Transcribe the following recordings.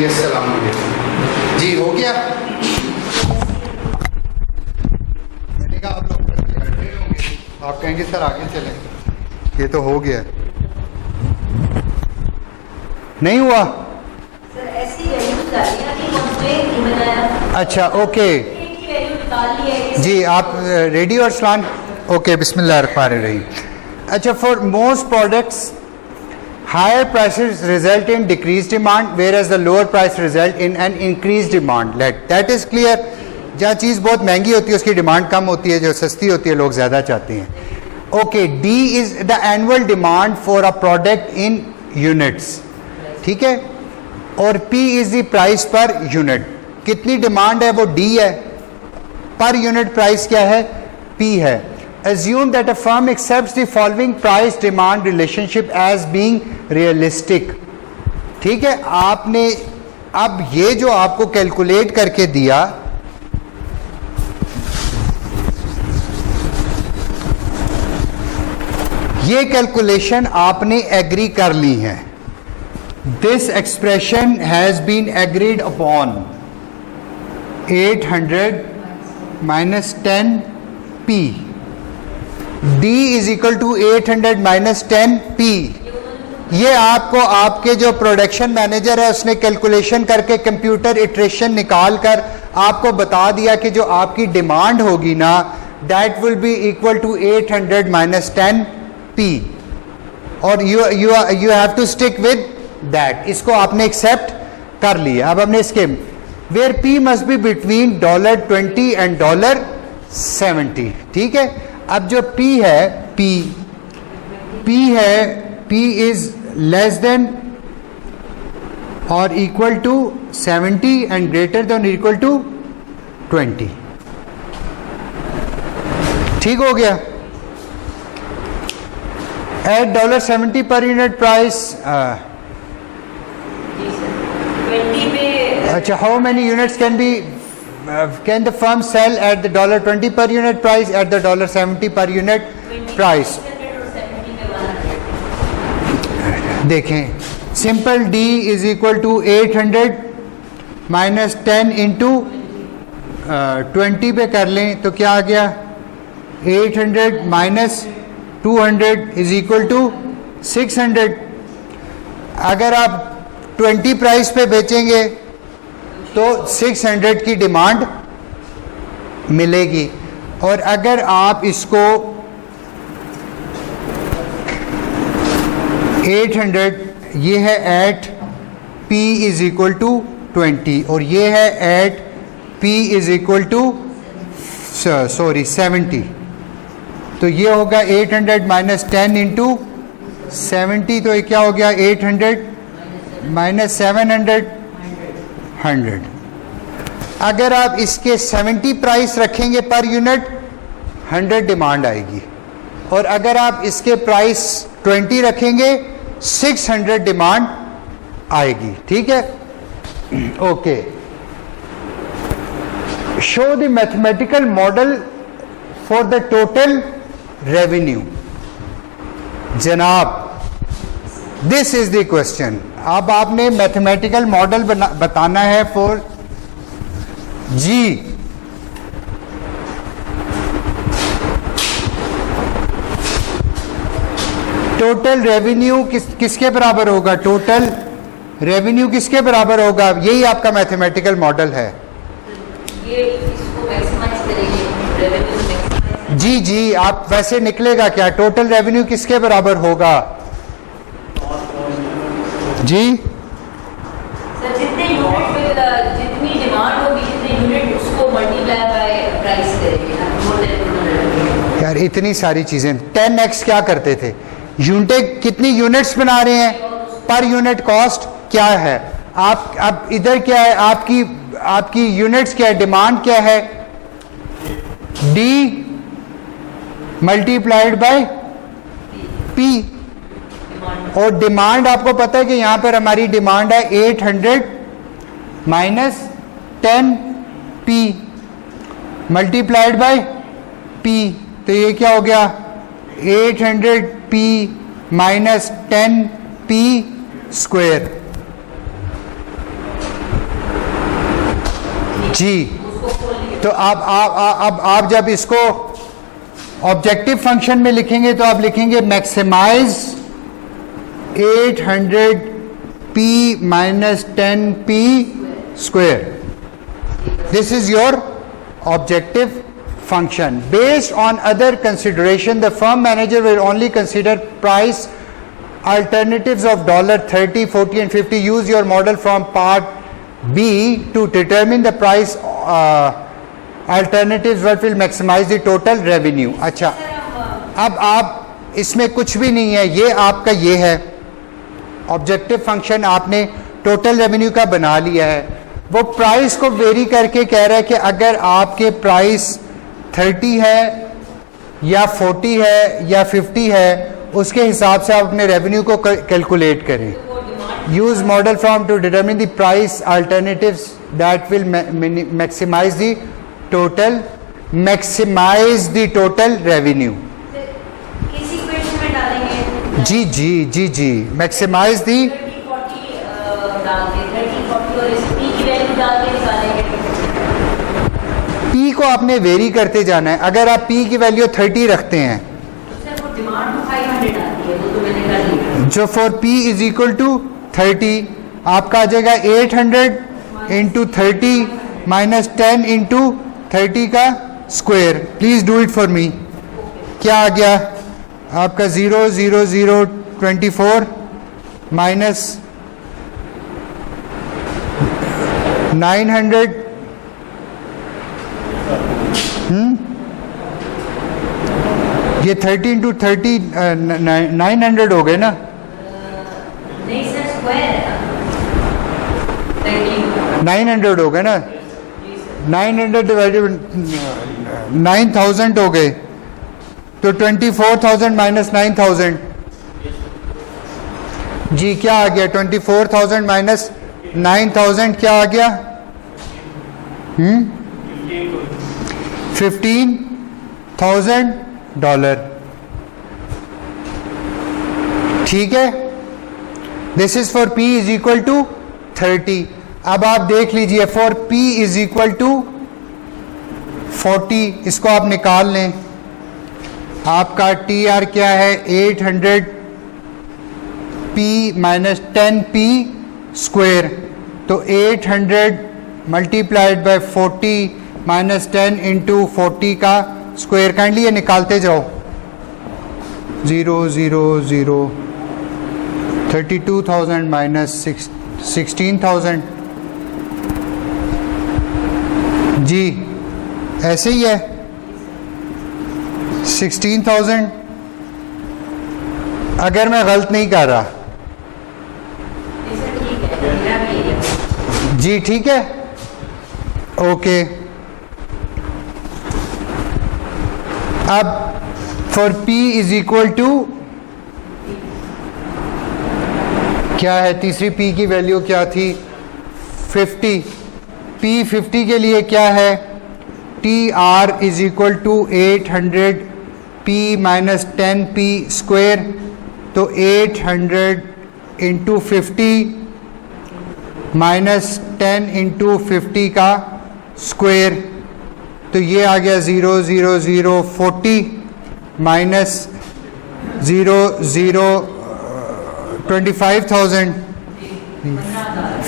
जी अस्सलाम वालेकुम। जी हो गया? मैंने कहा आप लोग बैठे होंगे, आप कहेंगे सर आगे चलें, ये तो हो गया। नहीं हुआ? सर ऐसी वैल्यू डालिए कि कंस्ट्रेंट नहीं बनाया। अच्छा ओके की वैल्यू निकाल ली है जी। आप रेडी और सलान? ओके बिस्मिल्लाहिर्रहमानिर्रहीम। अच्छा, for most products higher prices result in decreased demand whereas the lower price result in an increased demand. That is clear. जहाँ चीज़ बहुत महंगी होती है उसकी डिमांड कम होती है, जो सस्ती होती है लोग ज़्यादा चाहते हैं. Okay, D is the annual demand for a product in units. ठीक है, और P is the price per unit. कितनी डिमांड है वो D है, पर यूनिट प्राइस क्या है, P है. Assume that a firm accepts the following price demand relationship as being realistic. ठीक है, आपने अब ये जो आपको कैलकुलेट करके दिया, ये कैलकुलेशन आपने एग्री कर ली है. This expression has been agreed upon 800 minus 10 P. D is equal to 800 minus 10 P. ये आपको आपके जो प्रोडक्शन मैनेजर है उसने कैलकुलेशन करके कंप्यूटर इटरेशन निकाल कर आपको बता दिया कि जो आपकी डिमांड होगी ना, that will be equal to 800 minus 10 P. और you have to stick with that. इसको आपने एक्सेप्ट कर लिया. अब हमने इसके where P must be between $20 and $70. ठीक है, अब जो P है, P इज लेस देन और equal to 70 and greater than equal to 20. ठीक हो गया. At $70 per unit price. अच्छा, how many units can the firm sell at the $20 per unit price, at the $70 per unit price? देखें, simple D is equal to 800 minus 10 into 20 पे कर लें तो क्या आ गया, 800 माइनस 200 इज इक्वल टू 600. अगर आप 20 प्राइस पे बेचेंगे तो 600 की डिमांड मिलेगी. और अगर आप इसको 800, ये है at P is equal to 20 और ये है at P is equal to 70. तो ये होगा 800 माइनस 10 इंटू 70. तो ये क्या हो गया, 800 माइनस 700 100. अगर आप इसके 70 प्राइस रखेंगे पर यूनिट, 100 डिमांड आएगी. और अगर आप इसके प्राइस 20 रखेंगे, 600 डिमांड आएगी. ठीक है, okay. Show the mathematical model for the total revenue. जनाब, दिस इज द क्वेश्चन. अब आपने मैथमेटिकल मॉडल बताना है फॉर G. टोटल रेवेन्यू किसके बराबर होगा, टोटल रेवेन्यू किसके बराबर होगा, यही आपका मैथमेटिकल मॉडल है. ये इसको मैक्सिमाइज करेंगे, रेवेन्यू मैक्सिमाइज. जी, आप वैसे निकलेगा क्या, टोटल रेवेन्यू किसके बराबर होगा जी? सर जितने यूनिट जितनी डिमांड होगी, जितने यूनिट, उसको मल्टीप्लाई बाय प्राइस करेंगे. यार इतनी सारी चीजें. 10x क्या करते थे, यूनिट कितनी यूनिट्स बना रहे हैं, पर यूनिट कॉस्ट क्या है. आप अब इधर क्या है, आपकी यूनिट्स क्या है, डिमांड क्या है, D मल्टीप्लाइड बाय P. और डिमांड आपको पता है कि यहां पर हमारी डिमांड है 800 minus 10 P multiplied by P. तो ये क्या हो गया, 800 P माइनस 10 P स्क्वायर. जी। उसको खोल लिया। तो आप जब इसको ऑब्जेक्टिव फंक्शन में लिखेंगे तो आप लिखेंगे maximise 800p minus 10p square. This is your objective function. Based on other consideration, the firm manager will only consider price alternatives of $30, 40 and 50. Use your model from part B to determine the price alternatives what will maximize the total revenue. अच्छा, अब आप इसमें कुछ भी नहीं है, ये आपका ये है ऑब्जेक्टिव फंक्शन, आपने टोटल रेवेन्यू का बना लिया है। वो प्राइस को वेरी करके कह रहा है कि अगर आपके प्राइस 30 है या 40 है या 50 है, उसके हिसाब से आप अपने रेवेन्यू को कैलकुलेट करें। Use model form to determine the price alternatives that will maximise the total revenue. इसी इक्वेशन में डालेंगे। जी जी जी जी, मैक्सिमाइज दी 30, 40 डाल के 30, 40 और इस P की वैल्यू डाल के निकालेंगे। P को आपने वेरी करते जाना है। अगर आप P की वैल्यू 30 रखते हैं तो सर वो डिमांड तो 500 आती है, वो तो मैंने कर लिया। जो for P is equal to 30 आपका आ जाएगा 800 इंटू 30 माइनस 10 इंटू 30 का square. Please do it for me. क्या आ गया आपका 00024 माइनस 900 ये 30 इंटू 30 900 हो गए ना। नहीं सर स्क्वायर है ना। 900 हो गए ना। 900 डिवाइडेड 9000 हो गए, तो 24,000 माइनस 9,000 जी क्या आ गया? 24,000 माइनस 9,000 क्या आ गया? $15,000। ठीक है, this is for P is equal to 30। अब आप देख लीजिए for P is equal to 40, इसको आप निकाल लें। आपका TR क्या है? 800p माइनस 10p स्क्वायर, तो 800 मल्टीप्लाइड बाय 40 माइनस 10 इंटू 40 का स्क्वायर। काइंडली ये निकालते जाओ। 0 0 0 32,000 माइनस 16,000 जी ऐसे ही है। 16,000 अगर मैं गलत नहीं कर रहा। जी ठीक है, ओके। अब for P is equal to क्या है? तीसरी P की वैल्यू क्या थी? 50। P 50 के लिए क्या है? TR is equal to 800p minus 10p square, तो 800 इंटू 50 माइनस 10 इंटू 50 का स्क्वायर, तो ये आ गया 00040 माइनस 25,000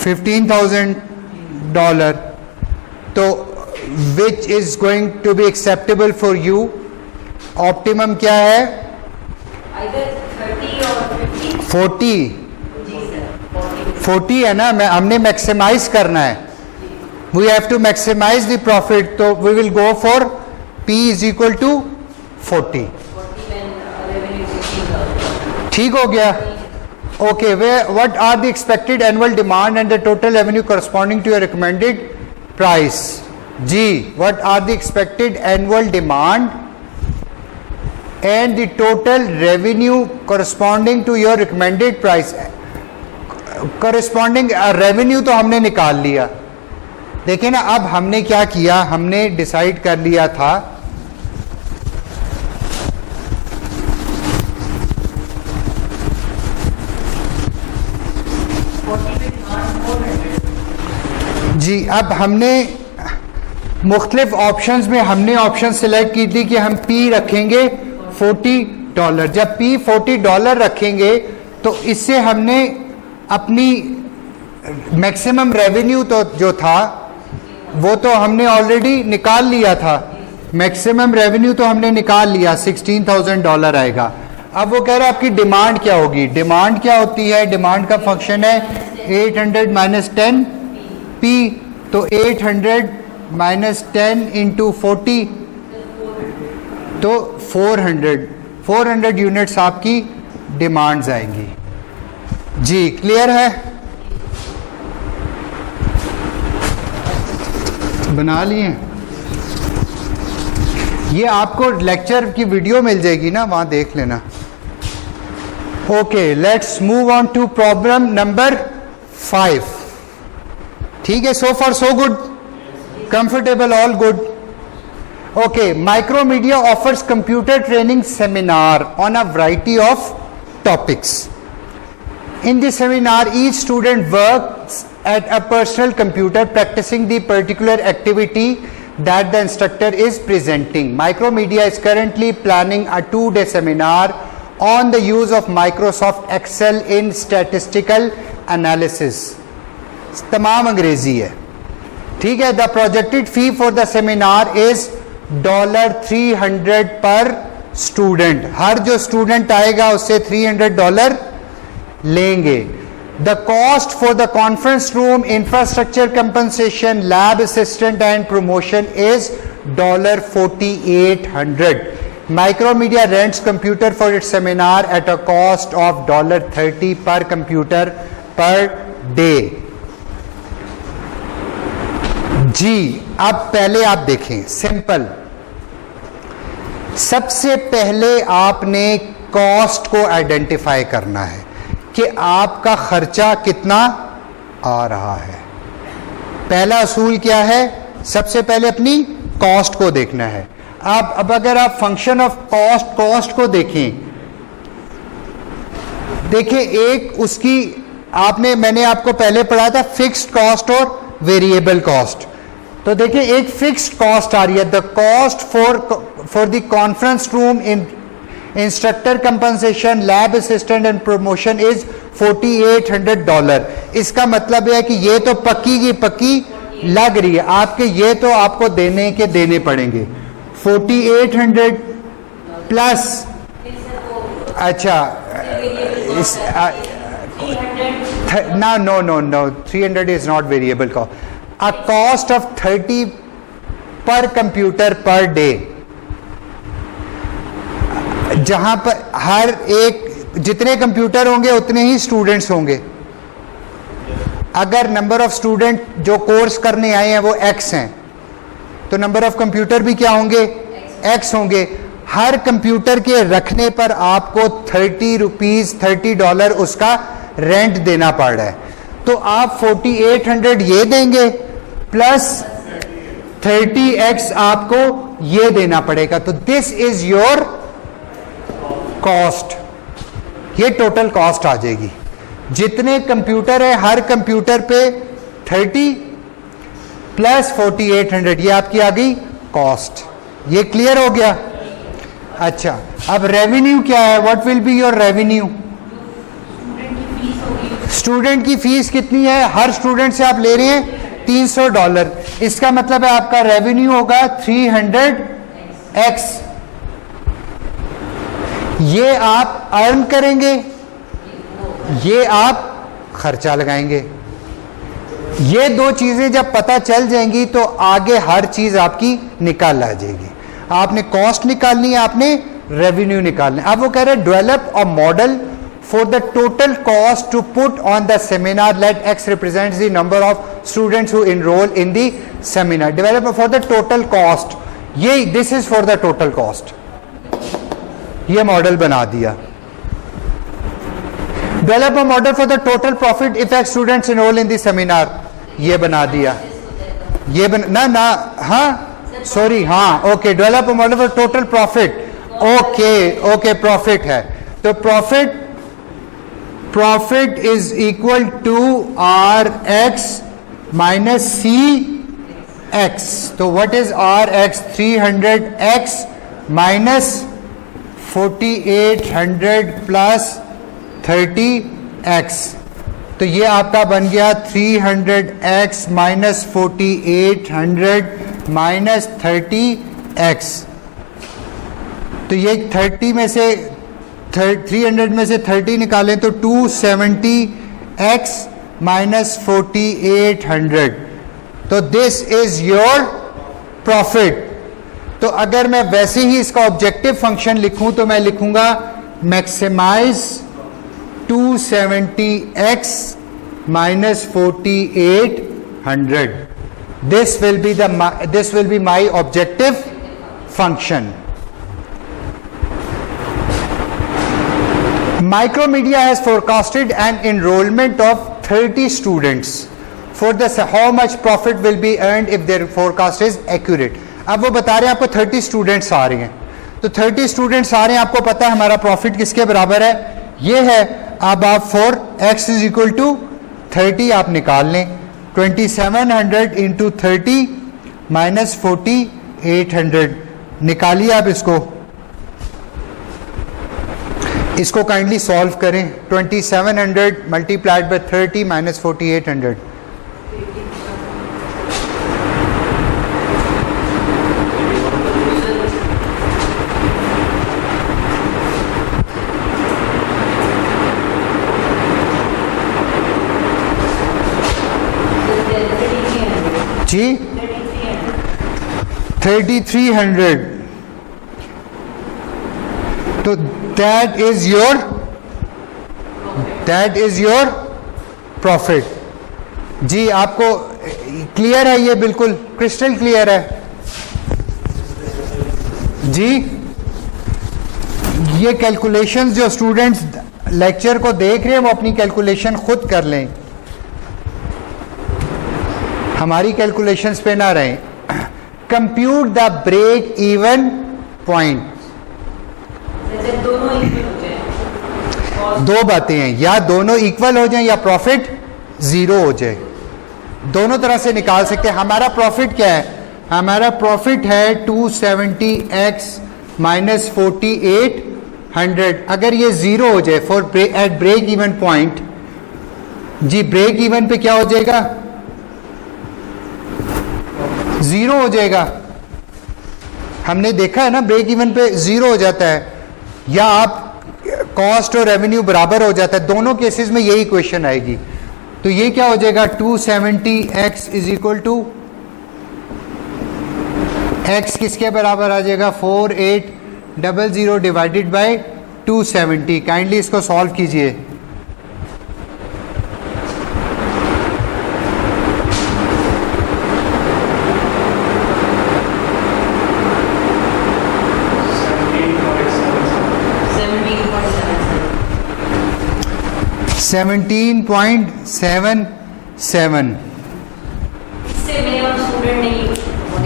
$15,000। तो which is going to be acceptable for you? Optimum क्या है? Either 30 और 50। 40। जी सर 40 है ना। मैं हमने मैक्सिमाइज करना है। We have to maximise the profit, तो we will go for P is equal to 40। 40 when revenue 16,000। ठीक हो गया, ओके। वे what are the expected annual demand and the total revenue corresponding to your recommended price? जी, what are the expected annual demand and the total revenue corresponding to your recommended price? Corresponding revenue तो हमने निकाल लिया। देखिए ना, अब हमने क्या किया? हमने डिसाइड कर लिया था जी। अब हमने मुख्तलिफ ऑप्शंस में हमने ऑप्शन सिलेक्ट की थी कि हम P रखेंगे $40। जब P $40 रखेंगे तो इससे हमने अपनी मैक्सिमम रेवेन्यू तो जो था वो तो हमने ऑलरेडी निकाल लिया था, मैक्सिमम रेवेन्यू तो हमने निकाल लिया, $16,000 आएगा। अब वो कह रहा है आपकी डिमांड क्या होगी। डिमांड क्या होती है, डिमांड का फंक्शन है 800 माइनस 10 P, तो 800 माइनस 10 इंटू 40 तो 400 यूनिट्स आपकी डिमांड्स आएंगी। जी क्लियर है, बना लिए। ये आपको लेक्चर की वीडियो मिल जाएगी ना, वहां देख लेना। Okay, let's move on to problem number 5। ठीक है, so far so good, comfortable, all good. Okay, Micromedia offers computer training seminar on a variety of topics. In this seminar, each student works at a personal computer practicing the particular activity that the instructor is presenting. Micromedia is currently planning a 2-day seminar on the use of Microsoft Excel in statistical analysis. तमाम अंग्रेजी है, ठीक है। The projected fee for the seminar is $300 पर student. हर जो student आएगा उससे $300 लेंगे। The cost for the conference room, infrastructure compensation, lab assistant and promotion is $4,800. Micromedia rents computer for its seminar at a cost of $30 per computer per day. जी, अब पहले आप देखें, simple. सबसे पहले आपने कॉस्ट को आइडेंटिफाई करना है कि आपका खर्चा कितना आ रहा है। पहला असूल क्या है, सबसे पहले अपनी कॉस्ट को देखना है। अब अगर आप फंक्शन ऑफ कॉस्ट को देखें, एक उसकी मैंने आपको पहले पढ़ा था फिक्स्ड कॉस्ट और वेरिएबल कॉस्ट। तो देखिए, एक फिक्स्ड कॉस्ट आ रही है, the cost for the conference room in instructor compensation, lab assistant and promotion is $4,800। इसका मतलब है कि ये तो पक्की की पक्की लग रही है आपके, ये तो आपको देने पड़ेंगे 4,800 प्लस, अच्छा no, 300 is not variable cost. A cost of 30 per computer per day, जहां पर हर एक जितने कंप्यूटर होंगे उतने ही स्टूडेंट्स होंगे। अगर नंबर ऑफ स्टूडेंट जो कोर्स करने आए हैं वो X हैं, तो नंबर ऑफ कंप्यूटर भी क्या होंगे, X होंगे। हर कंप्यूटर के रखने पर आपको $30 उसका रेंट देना पड़ रहा है। तो आप 4,800 ये देंगे प्लस 30x आपको ये देना पड़ेगा। तो दिस इज योर कॉस्ट, ये टोटल कॉस्ट आ जाएगी। जितने कंप्यूटर है हर कंप्यूटर पे 30 प्लस 4,800, ये आपकी आ गई कॉस्ट। ये क्लियर हो गया। अच्छा, अब रेवेन्यू क्या है, what will be your revenue. Student की फीस कितनी है, हर स्टूडेंट से आप ले रहे हैं $300। इसका मतलब है आपका रेवेन्यू होगा 300x। ये आप अर्न करेंगे, ये आप खर्चा लगाएंगे। ये दो चीजें जब पता चल जाएंगी तो आगे हर चीज आपकी निकाल आ जाएगी। आपने कॉस्ट निकालनी है, आपने रेवेन्यू निकालना है। अब वो कह रहे हैं develop a model for the total cost to put on the seminar. Let X represents the number of students who enroll in the seminar. Develop for the total cost. This is for the total cost. ये model बना दिया। Develop a model for the total profit if X students enroll in the seminar. ये बना दिया। Okay. Develop a model for total profit. Okay, profit है। तो profit is equal to RX minus C x. तो what is Rx? 300x minus 4800 plus 30x. तो ये आपका बन गया 300x minus 4800 minus 30x. तो ये 30 में से 300 में से 30 निकालें तो 270x minus 4800. तो दिस इज योर प्रॉफिट. तो अगर मैं वैसे ही इसका ऑब्जेक्टिव फंक्शन लिखूं तो मैं लिखूंगा maximise 270x minus 4800. This will be my objective function. Micromedia has forecasted an enrollment of 30 students. For this, how much profit will be earned if their forecast is accurate? अब वो बता रहे हैं आपको 30 स्टूडेंट्स आ रहे हैं. तो 30 स्टूडेंट्स आ रहे हैं, आपको पता है हमारा प्रॉफिट किसके बराबर है, ये है. अब आप 4x इज इक्वल टू 30 आप निकाल लें. 2700 इंटू 30 माइनस 4800 निकालिए आप इसको काइंडली सॉल्व करें. 2700 मल्टीप्लाइड बाय 30 माइनस 4800. जी 3300. तो दैट इज योर प्रॉफिट. जी आपको क्लियर है, ये बिल्कुल क्रिस्टल क्लियर है जी. ये कैलकुलेशंस जो स्टूडेंट्स लेक्चर को देख रहे हैं वो अपनी कैलकुलेशन खुद कर लें, हमारी कैलकुलेशंस पे ना रहें. Compute the break even point. दो बातें हैं, या दोनों इक्वल हो जाएं या प्रॉफिट जीरो हो जाए. दोनों तरह से निकाल सकते हैं. हमारा प्रॉफिट क्या है, हमारा प्रॉफिट है 270x माइनस 4800. अगर ये जीरो हो जाए for at break even point, जी ब्रेक इवन पे क्या हो जाएगा, जीरो हो जाएगा. हमने देखा है ना, ब्रेक इवन पे जीरो हो जाता है, या आप कॉस्ट और रेवेन्यू बराबर हो जाता है. दोनों केसेस में यही क्वेश्चन आएगी. तो ये क्या हो जाएगा, 270x is equal to x किसके बराबर आ जाएगा, 4800 डिवाइडेड बाय 270. काइंडली इसको सॉल्व कीजिए. $17.77.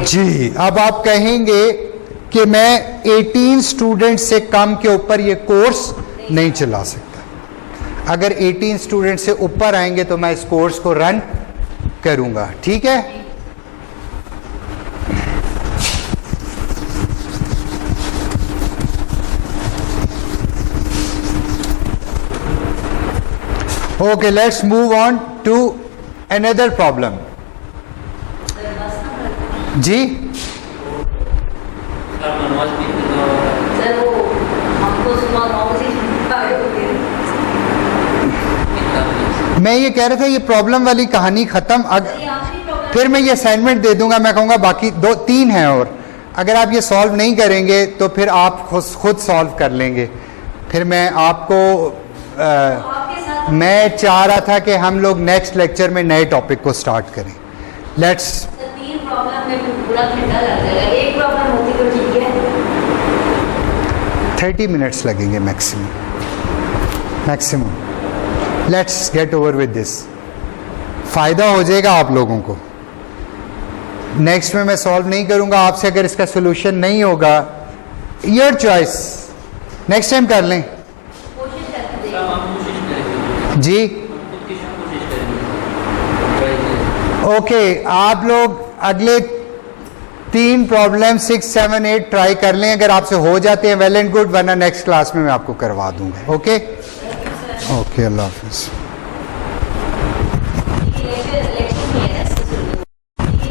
जी अब आप कहेंगे कि मैं 18 स्टूडेंट से कम के ऊपर ये कोर्स नहीं चला सकता. अगर 18 स्टूडेंट से ऊपर आएंगे तो मैं इस कोर्स को रन करूंगा. ठीक है, okay, let's move on to another problem. जी मैं ये कह रहा था ये प्रॉब्लम वाली कहानी खत्म. फिर मैं ये असाइनमेंट दे दूंगा, मैं कहूँगा बाकी 2-3 हैं और अगर आप ये सॉल्व नहीं करेंगे तो फिर आप खुद सॉल्व कर लेंगे. फिर मैं आपको मैं चाह रहा था कि हम लोग नेक्स्ट लेक्चर में नए टॉपिक को स्टार्ट करें. लेट्स 3 प्रॉब्लम में पूरा घंटा लग जाएगा. एक प्रॉब्लम होती तो ठीक है, 30 मिनट्स लगेंगे maximum. Let's get over with this. फ़ायदा हो जाएगा आप लोगों को. नेक्स्ट में मैं सॉल्व नहीं करूंगा आपसे. अगर इसका सोल्यूशन नहीं होगा, योर चॉइस, नेक्स्ट टाइम कर लें. कोशिश करते जी ओके आप लोग अगले 3 प्रॉब्लम 6, 7, 8 ट्राई कर लें, अगर आपसे हो जाते हैं वेल एंड गुड, वरना नेक्स्ट क्लास में मैं आपको करवा दूंगा। ओके ओके, अल्लाह हाफिज़। लेक्चर